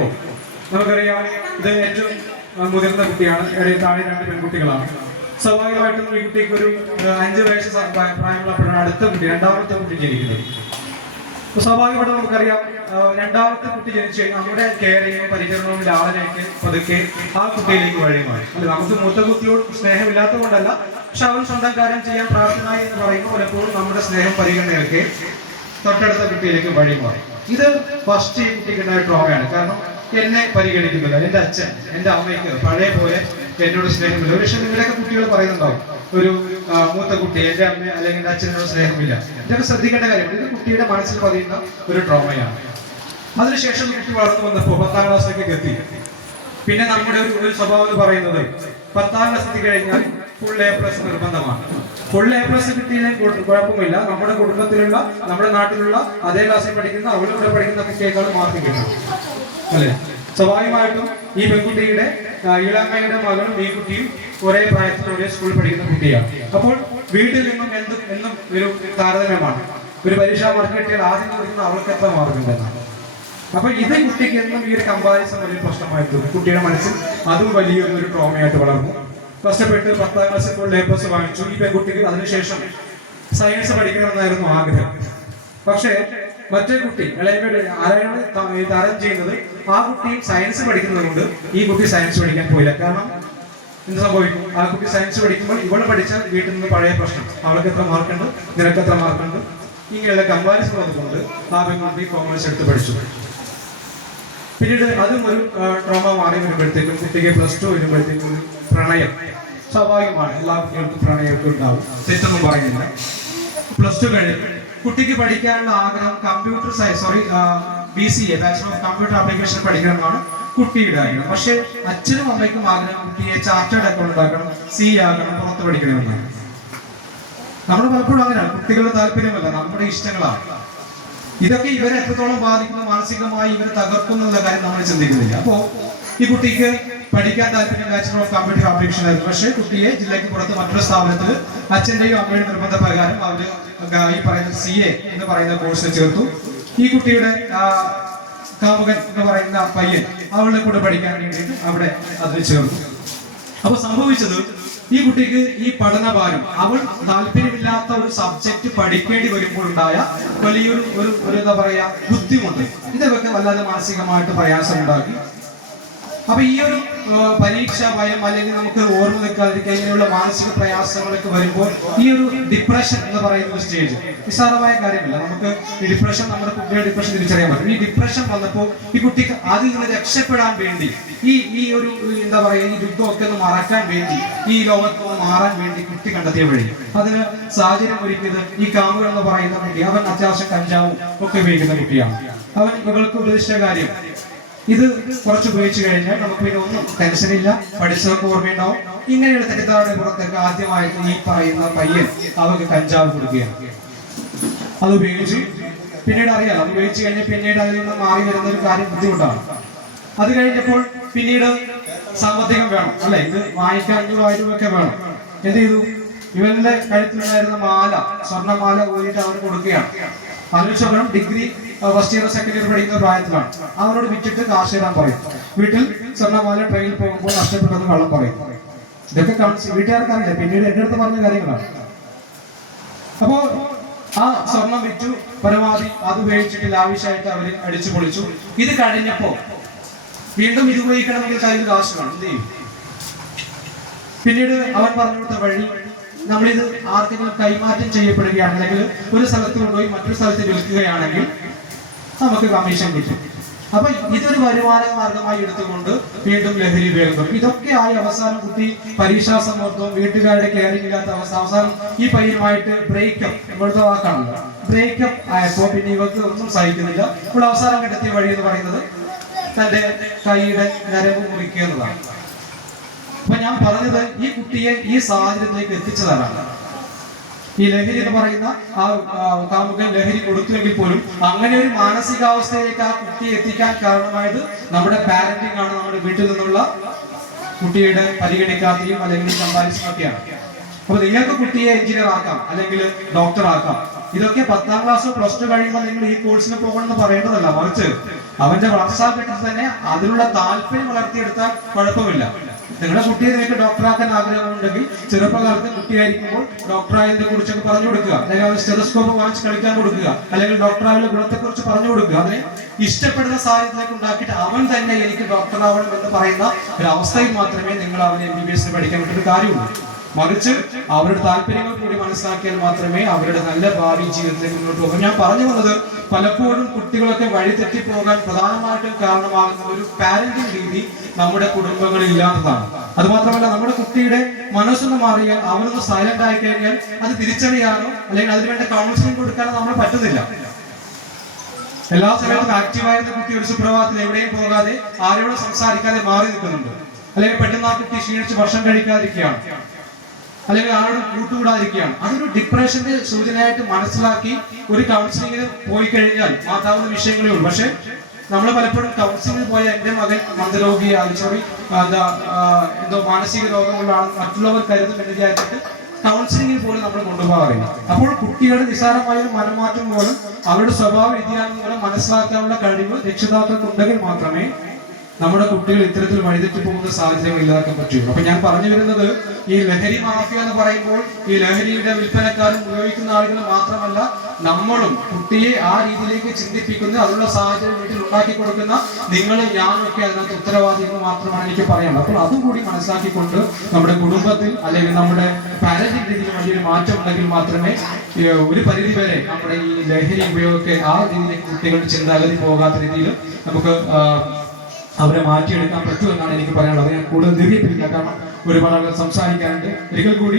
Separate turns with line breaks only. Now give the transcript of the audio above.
പറയുമ്പോൾ നമുക്കറിയാം ഇത് ഏറ്റവും മുതിർന്ന കുട്ടിയാണ്. താഴെ രണ്ട് പെൺകുട്ടികളാണ്. സ്വാഭാവികമായിട്ടും ഈ കുട്ടിക്ക് ഒരു അഞ്ച് വയസ്സ് പ്രായമുള്ളപ്പോഴാണ് അടുത്ത കുട്ടി രണ്ടാമത്തെ കുട്ടി ജനിക്കുന്നത്. സ്വാഭാവികമായിട്ടും നമുക്കറിയാം രണ്ടാമത്തെ കുട്ടി ജനിച്ചു നമ്മുടെ കെയറിങ്ങും പരിചരണവും ലാളനയൊക്കെ പതുക്കെ ആ കുട്ടിയിലേക്ക് വഴിമാറി. അല്ല നമുക്ക് മൂത്ത കുട്ടിയോട് സ്നേഹമില്ലാത്തത് കൊണ്ടല്ല പക്ഷെ അവൻ സ്വന്തം കാര്യം ചെയ്യാൻ പ്രാർത്ഥന എന്ന് പറയുമ്പോൾ പലപ്പോഴും നമ്മുടെ സ്നേഹം പരിഗണനയൊക്കെ തൊട്ടടുത്ത കുട്ടിയിലേക്ക് വഴി മാറി. ഇത് ഫസ്റ്റ് ഈ കുട്ടിക്ക് ഉണ്ടായ ട്രോമയാണ് കാരണം എന്നെ പരിഗണിക്കുന്നില്ല. എന്റെ അച്ഛൻ എന്റെ അമ്മയ്ക്ക് പഴയ പോലെ എന്നോട് സ്നേഹമില്ല. ഒരു പക്ഷേ നിങ്ങളൊക്കെ കുട്ടികൾ പറയുന്നുണ്ടാവും. ഒരു മൂത്ത കുട്ടി എന്റെ അമ്മ അല്ലെങ്കിൽ എന്റെ അച്ഛനോട് സ്നേഹമില്ല. ഇതൊക്കെ ശ്രദ്ധിക്കേണ്ട കാര്യമാണ്. ഇത് കുട്ടിയുടെ മനസ്സിൽ പതിയുന്ന ഒരു ട്രോമയാണ് അതിനുശേഷം കുട്ടി വളർന്നു വന്നപ്പോൾ പത്താം ക്ലാസ്സിലേക്ക് എത്തി. പിന്നെ നമ്മുടെ ഒരു ഒരു സ്വഭാവം എന്ന് പറയുന്നത് പത്താം ക്ലാസ് എത്തി കഴിഞ്ഞാൽ ഫുൾ എ പ്ലസ് നിർബന്ധമാണ്. ഫുൾ എ പ്ലസ് കിട്ടിയാലും കുഴപ്പമില്ല നമ്മുടെ കുടുംബത്തിലുള്ള നമ്മുടെ നാട്ടിലുള്ള അതേ ക്ലാസ്സിൽ പഠിക്കുന്ന അവളുടെ കൂടെ പഠിക്കുന്ന കുട്ടിയേക്കാളും മാർക്ക് കിട്ടും. അല്ലെ? സ്വാഭാവികമായിട്ടും ഈ പെൺകുട്ടിയുടെ ഇളമ്മയുടെ മകളും ഈ കുട്ടിയും ഒരേ പ്രായത്തിലൂടെ സ്കൂളിൽ പഠിക്കുന്ന കുട്ടിയാണ്. അപ്പോൾ വീട്ടിൽ നിന്നും എന്തും എന്നും ഒരു താരതമ്യമാണ്. ഒരു പരീക്ഷാ മാർക്ക് കിട്ടിയാൽ ആദ്യം കൊടുക്കുന്ന അവൾക്ക് എത്ര മാർക്ക് ഉണ്ടെന്നാണ്. അപ്പൊ ഇത് കുട്ടിക്ക് എന്നും ഈ ഒരു കമ്പാരിസൺ വലിയ പ്രശ്നമായി തോന്നി കുട്ടിയുടെ മനസ്സിൽ അതും വലിയൊരു ട്രോമയായിട്ട് വളർന്നു. കഷ്ടപ്പെട്ട് പത്താം ക്ലാസ്സിൽ ഇപ്പോൾ എ വാങ്ങിച്ചു. ഈ പെൺകുട്ടിക്ക് അതിനുശേഷം സയൻസ് പഠിക്കണമെന്നായിരുന്നു ആഗ്രഹം. പക്ഷേ മറ്റേ കുട്ടി ഇളയവരുടെ ആരാണ് താരം ചെയ്യുന്നത്? ആ കുട്ടി സയൻസ് പഠിക്കുന്നത് കൊണ്ട് ഈ കുട്ടി സയൻസ് പഠിക്കാൻ പോയില്ല. കാരണം എന്ത് സംഭവിക്കും? ആ കുട്ടി സയൻസ് പഠിക്കുമ്പോൾ ഇവൾ പഠിച്ച വീട്ടിൽ നിന്ന് പഴയ പ്രശ്നം. അവൾക്ക് എത്ര മാർക്കുണ്ട് നിനക്ക് എത്ര മാർക്കുണ്ട് ഇങ്ങനെയുള്ള കമ്പാരിസൺ വന്നുകൊണ്ട് ആ പെൺകുട്ടി കോമേഴ്സ് എടുത്ത് പഠിച്ചു. പിന്നീട് അതും ഒരു ട്രോമ മാറി വരുമ്പോഴത്തേക്കും കുട്ടിക്ക് പ്ലസ് ടു വരുമ്പോഴത്തേക്കും പ്രണയം. സ്വാഭാവികമാണ്. എല്ലാ കുട്ടികൾക്കും പ്രണയമൊക്കെ ഉണ്ടാവും. തെറ്റൊന്നും പറയുന്നില്ല. പ്ലസ് ടു കഴിഞ്ഞ് കുട്ടിക്ക് പഠിക്കാനുള്ള ആഗ്രഹം computer science sorry B C A bachelor of computer application പഠിക്കണമെന്നാണ് കുട്ടിയുടെ ആഗ്രഹം. പക്ഷേ അച്ഛനും അമ്മയ്ക്കും ആഗ്രഹം കുട്ടിയെ ചാർട്ടേഡ് അക്കൗണ്ട് ഉണ്ടാക്കണം സി ആകണം പുറത്ത് പഠിക്കണമെന്നാണ്. നമ്മൾ പലപ്പോഴും അങ്ങനെയാണ്. കുട്ടികളുടെ താല്പര്യമല്ല നമ്മുടെ ഇഷ്ടങ്ങളാണ്. ഇതൊക്കെ ഇവരെ എത്രത്തോളം ബാധിക്കുന്ന മാനസികമായി ഇവരെ തകർക്കുന്നുള്ള കാര്യം നമ്മൾ ചിന്തിക്കുന്നില്ല. അപ്പോ ഈ കുട്ടിക്ക് പഠിക്കാൻ താല്പര്യം ബാച്ചുലർ ഓഫ് കമ്പ്യൂട്ടർ ആപ്ലിക്കേഷൻ ആയിരുന്നു. പക്ഷേ കുട്ടിയെ ജില്ലയ്ക്ക് പുറത്ത് മറ്റൊരു സ്ഥാപനത്തിൽ അച്ഛന്റെയും അമ്മയുടെ നിർബന്ധ പ്രകാരം അവർ ഈ പറയുന്ന സി എ എന്ന് പറയുന്ന കോഴ്സിൽ ചേർത്തു. ഈ കുട്ടിയുടെ കാമുകൻ എന്ന് പറയുന്ന പയ്യൻ അവളുടെ കൂടെ പഠിക്കാൻ വേണ്ടിയിട്ട് അവിടെ അതിൽ ചേർത്തു. അപ്പൊ സംഭവിച്ചത് ഈ കുട്ടിക്ക് ഈ പഠനഭാരം അവൾ താല്പര്യമില്ലാത്ത ഒരു സബ്ജക്ട് പഠിക്കേണ്ടി വരുമ്പോൾ ഉണ്ടായ വലിയൊരു ഒരു എന്താ പറയാ ബുദ്ധിമുട്ട്. ഇതൊക്കെ വല്ലാതെ മാനസികമായിട്ട് പ്രയാസം ഉണ്ടാക്കി അപ്പൊ ഈ ഒരു പരീക്ഷ ഭയം അല്ലെങ്കിൽ നമുക്ക് ഓർമ്മ നിൽക്കാതിരിക്കുക ഇങ്ങനെയുള്ള മാനസിക പ്രയാസങ്ങളൊക്കെ വരുമ്പോൾ ഈ ഒരു ഡിപ്രഷൻ എന്ന് പറയുന്ന സ്റ്റേജ് നിസ്സാരമായ കാര്യമില്ല. നമുക്ക് ഈ ഡിപ്രഷൻ നമ്മുടെ കുട്ടിയുടെ ഡിപ്രഷൻ തിരിച്ചറിയാൻ പറ്റും. ഈ ഡിപ്രഷൻ വന്നപ്പോൾ ഈ കുട്ടിക്ക് അതിൽ നിന്ന് രക്ഷപ്പെടാൻ വേണ്ടി ഈ ഈ ഒരു എന്താ പറയുക ഈ ദുഃഖമൊക്കെ ഒന്ന് മറക്കാൻ വേണ്ടി ഈ ലോകത്ത് മാറാൻ വേണ്ടി കുട്ടി കണ്ടെത്തിയ വഴി. അതിന് സാഹചര്യം ഒരുക്കിയത് ഈ കാമുകൾ എന്ന് പറയുന്ന കുട്ടി. അവൻ അത്യാവശ്യം കഞ്ചാവും ഒക്കെ ഉപയോഗിക്കുന്ന കുട്ടിയാണ്. അവൻ ഇവൾക്ക് ഉപദേശിച്ച കാര്യം ഇത് കുറച്ച് ഉപയോഗിച്ച് കഴിഞ്ഞാൽ നമുക്ക് പിന്നെ ഒന്നും ടെൻഷൻ ഇല്ല. പഠിച്ചതൊക്കെ ഓർമ്മയുണ്ടാവും. ഇങ്ങനെയുള്ള തെറ്റിദ്ധാരണ പുറത്തേക്ക് ആദ്യമായിട്ട് ഈ പറയുന്ന പയ്യൻ അവർക്ക് കഞ്ചാവ് കൊടുക്കുകയാണ്. അത് ഉപയോഗിച്ച് പിന്നീട് അറിയാം. അത് ഉപയോഗിച്ച് കഴിഞ്ഞാൽ പിന്നീട് അതിൽ നിന്ന് മാറി വരുന്ന ഒരു കാര്യം ബുദ്ധിമുട്ടാണ്. അത് കഴിഞ്ഞപ്പോൾ പിന്നീട് സാമ്പത്തികം വേണം. അല്ലെ? ഇത് വാങ്ങിക്കാൻ അഞ്ഞൂറ് ആയിരം രൂപ ഒക്കെ വേണം. എന്ത് ചെയ്തു? ഇവന്റെ കഴുത്തിലുണ്ടായിരുന്ന മാല സ്വർണമാല ഊരിയിട്ട് അവർ കൊടുക്കുകയാണ്. നോക്കണം degree first year second year പഠിക്കുന്ന പ്രായത്തിലാണ്. അവരോട് വിറ്റിട്ട് കാശ് തരാൻ പറയും. വീട്ടിൽ സ്വർണമാല ട്രെയിനിൽ പോകുമ്പോൾ നഷ്ടപ്പെട്ടത് കള്ളം പറയും. ഇതൊക്കെ കാണിച്ച് വീട്ടുകാർക്കറിയില്ല പിന്നീട് എന്റെ അടുത്ത് പറഞ്ഞ കാര്യങ്ങളാണ്. അപ്പോ ആ സ്വർണം വിറ്റു പരമാവധി അത് ഉപയോഗിച്ചിട്ട് ലാവിഷായിട്ട് അവർ അടിച്ചു പൊളിച്ചു. ഇത് കഴിഞ്ഞപ്പോ വീണ്ടും ഇത് ഉപയോഗിക്കണമെങ്കിൽ കയ്യിൽ കാശ് കാണും പിന്നീട് അവൻ പറഞ്ഞു കൊടുത്ത വഴി നമ്മളിത് ആർക്കെങ്കിലും കൈമാറ്റം ചെയ്യപ്പെടുകയാണ് അല്ലെങ്കിൽ ഒരു സ്ഥലത്ത് കൊണ്ടുപോയി മറ്റൊരു സ്ഥലത്ത് വിൽക്കുകയാണെങ്കിൽ നമുക്ക് കമ്മീഷൻ കിട്ടും. അപ്പൊ ഇതൊരു വരുമാന മാർഗമായി എടുത്തുകൊണ്ട് വീണ്ടും ലഹരി ഉപയോഗം ഇതൊക്കെ ആയി അവസാനം കുട്ടി പരീക്ഷാ സമ്മർദ്ദവും വീട്ടുകാരുടെ കെയറിംഗ് ഇല്ലാത്ത അവസ്ഥ. അവസാനം ഈ പയ്യനുമായിട്ട് ബ്രേക്കപ്പ് ഇവിടുത്തെ വാക്കാണല്ലോ? ബ്രേക്കപ്പ് ആയപ്പോ പിന്നെ ഇവർക്ക് ഒന്നും സഹിക്കുന്നില്ല. ഇപ്പോൾ അവസാനം കണ്ടെത്തിയ വഴി എന്ന് പറയുന്നത് തന്റെ കൈയുടെ നരവ് മുറിക്കുക എന്നതാണ് അപ്പൊ ഞാൻ പറഞ്ഞത് ഈ കുട്ടിയെ ഈ സാഹചര്യത്തിലേക്ക് എത്തിച്ചതാണ്. ഈ ലഹരി എന്ന് പറയുന്ന ആ കാമുകൻ ലഹരി കൊടുത്തുവെങ്കിൽ പോലും അങ്ങനെ ഒരു മാനസികാവസ്ഥയിലേക്ക് ആ കുട്ടിയെ എത്തിക്കാൻ കാരണമായത് നമ്മുടെ പാരന്റിംഗ് ആണ് നമ്മുടെ വീട്ടിൽ നിന്നുള്ള കുട്ടിയുടെ പരിഗണിക്കാതെയും അല്ലെങ്കിൽ സമ്പാദിച്ചതൊക്കെയാണ് അപ്പൊ നിങ്ങൾക്ക് കുട്ടിയെ എഞ്ചിനീയർ ആക്കാം അല്ലെങ്കിൽ ഡോക്ടർ ആക്കാം. ഇതൊക്കെ പത്താം ക്ലാസ് പ്ലസ് ടു കഴിയുമ്പോൾ നിങ്ങൾ ഈ കോഴ്സിന് പോകണം എന്ന് പറയേണ്ടതല്ല മറിച്ച് അവന്റെ വളർച്ചാ ഘട്ടത്തിൽ തന്നെ അതിനുള്ള താല്പര്യം വളർത്തിയെടുത്താൽ കുഴപ്പമില്ല. നിങ്ങളുടെ കുട്ടിയെ നിങ്ങൾക്ക് ഡോക്ടറാക്കാൻ ആഗ്രഹമുണ്ടെങ്കിൽ ചെറുപ്പകാലത്ത് കുട്ടിയായിരിക്കുമ്പോൾ ഡോക്ടറായതിനെ കുറിച്ചൊക്കെ പറഞ്ഞു കൊടുക്കുക. അല്ലെങ്കിൽ അവർ സ്റ്റെറോസ്കോപ്പ് വാങ്ങിച്ച് കളിക്കാൻ കൊടുക്കുക. അല്ലെങ്കിൽ ഡോക്ടറായുള്ള ഗുണത്തെ കുറിച്ച് പറഞ്ഞു കൊടുക്കുക. അതിനെ ഇഷ്ടപ്പെടുന്ന സാഹചര്യത്തിലേക്ക് ഉണ്ടാക്കിയിട്ട് അവൻ തന്നെ എനിക്ക് ഡോക്ടറാവണം എന്ന് പറയുന്ന ഒരു അവസ്ഥയിൽ മാത്രമേ നിങ്ങൾ അവനെ എം ബി ബി എസിന് പഠിക്കാൻ പറ്റുന്ന കാര്യമുള്ളൂ. മറിച്ച് അവരുടെ താല്പര്യങ്ങൾ കൂടി മനസ്സിലാക്കിയാൽ മാത്രമേ അവരുടെ നല്ല ഭാവി ജീവിതത്തിലേക്ക് മുന്നോട്ട് പോകും. ഞാൻ പറഞ്ഞു വന്നത് പലപ്പോഴും കുട്ടികളൊക്കെ വഴിതെറ്റി പോകാൻ പ്രധാനമായിട്ടും കാരണമാകുന്ന ഒരു പാരന്റിംഗ് രീതി നമ്മുടെ കുടുംബങ്ങളിൽ ഇല്ലാത്തതാണ്. അത് മാത്രമല്ല നമ്മുടെ കുട്ടിയുടെ മനസ്സൊന്ന് മാറിയാൽ അവനൊന്ന് സൈലന്റ് ആയി കഴിഞ്ഞാൽ അത് തിരിച്ചറിയാനോ അല്ലെങ്കിൽ അതിനുവേണ്ട കൗൺസിലിംഗ് കൊടുക്കാനോ നമ്മൾ പറ്റുന്നില്ല. എല്ലാ സമയത്തും ആക്റ്റീവായിരുന്ന കുട്ടി ഒരു സുപ്രഭാതത്തിൽ എവിടെയും പോകാതെ ആരോടും സംസാരിക്കാതെ മാറി നിൽക്കുന്നുണ്ട്. അല്ലെങ്കിൽ പെട്ടെന്ന് ആ കുട്ടി ക്ഷീണിച്ച് ഭക്ഷണം കഴിക്കാതിരിക്കുകയാണ്. അല്ലെങ്കിൽ ആരോടും കൂട്ടുകൂടാതിരിക്കുകയാണ്. അതൊരു ഡിപ്രഷന്റെ സൂചനയായിട്ട് മനസ്സിലാക്കി ഒരു കൗൺസിലിങ്ങിന് പോയി കഴിഞ്ഞാൽ മാതാവുന്ന വിഷയങ്ങളേ ഉള്ളൂ. പക്ഷെ നമ്മൾ പലപ്പോഴും കൗൺസിലിംഗിൽ പോയ എന്റെ മകൻ മന്ദരോഗിയാണ്. സോറി എന്താ എന്തോ മാനസിക രോഗങ്ങളാണ് മറ്റുള്ളവർ കരുതും എന്ന് വിചാരിച്ചിട്ട് കൗൺസിലിംഗിൽ പോലും നമ്മൾ കൊണ്ടുപോകാറില്ല. അപ്പോൾ കുട്ടികളുടെ നിസ്സാരമായ മനമാറ്റം പോലും അവരുടെ സ്വഭാവ വ്യതിയാനം മനസ്സിലാക്കാനുള്ള കഴിവ് രക്ഷിതാക്കൾക്ക് മാത്രമേ നമ്മുടെ കുട്ടികൾ ഇത്തരത്തിൽ വഴിതെറ്റി പോകുന്ന സാഹചര്യം ഇല്ലാതാക്കാൻ പറ്റുള്ളൂ. അപ്പൊ ഞാൻ പറഞ്ഞു വരുന്നത് ഈ ലഹരി മാഫിയ എന്ന് പറയുമ്പോൾ ഈ ലഹരിയുടെ വിൽപ്പനക്കാരും ഉപയോഗിക്കുന്ന ആളുകൾ മാത്രമല്ല നമ്മളും കുട്ടിയെ ആ രീതിയിലേക്ക് ചിന്തിപ്പിക്കുന്ന അതിനുള്ള സാഹചര്യം വീട്ടിൽ ഉണ്ടാക്കി കൊടുക്കുന്ന നിങ്ങളും ഞാനും ഒക്കെ അതിനകത്ത് ഉത്തരവാദി എന്ന് മാത്രമാണ് എനിക്ക് പറയാനുള്ളത്. അപ്പോൾ അതും കൂടി മനസ്സിലാക്കിക്കൊണ്ട് നമ്മുടെ കുടുംബത്തിൽ അല്ലെങ്കിൽ നമ്മുടെ പാരന്റിംഗ് രീതിയിൽ വലിയൊരു മാറ്റം ഉണ്ടെങ്കിൽ മാത്രമേ ഒരു പരിധി വരെ നമ്മുടെ ഈ ലഹരി ഉപയോഗമൊക്കെ ആ രീതിയിലേക്ക് കുട്ടികളുടെ ചിന്താഗതി പോകാത്ത രീതിയിൽ നമുക്ക് അവരെ മാറ്റിയെടുക്കാൻ പറ്റുമെന്നാണ് എനിക്ക് പറയാനുള്ളത്. ഞാൻ കൂടുതൽ ദീർഘിപ്പിക്കില്ല കാരണം ഒരുപാട് സംസാരിക്കാനുണ്ട് ഒരിക്കൽ കൂടി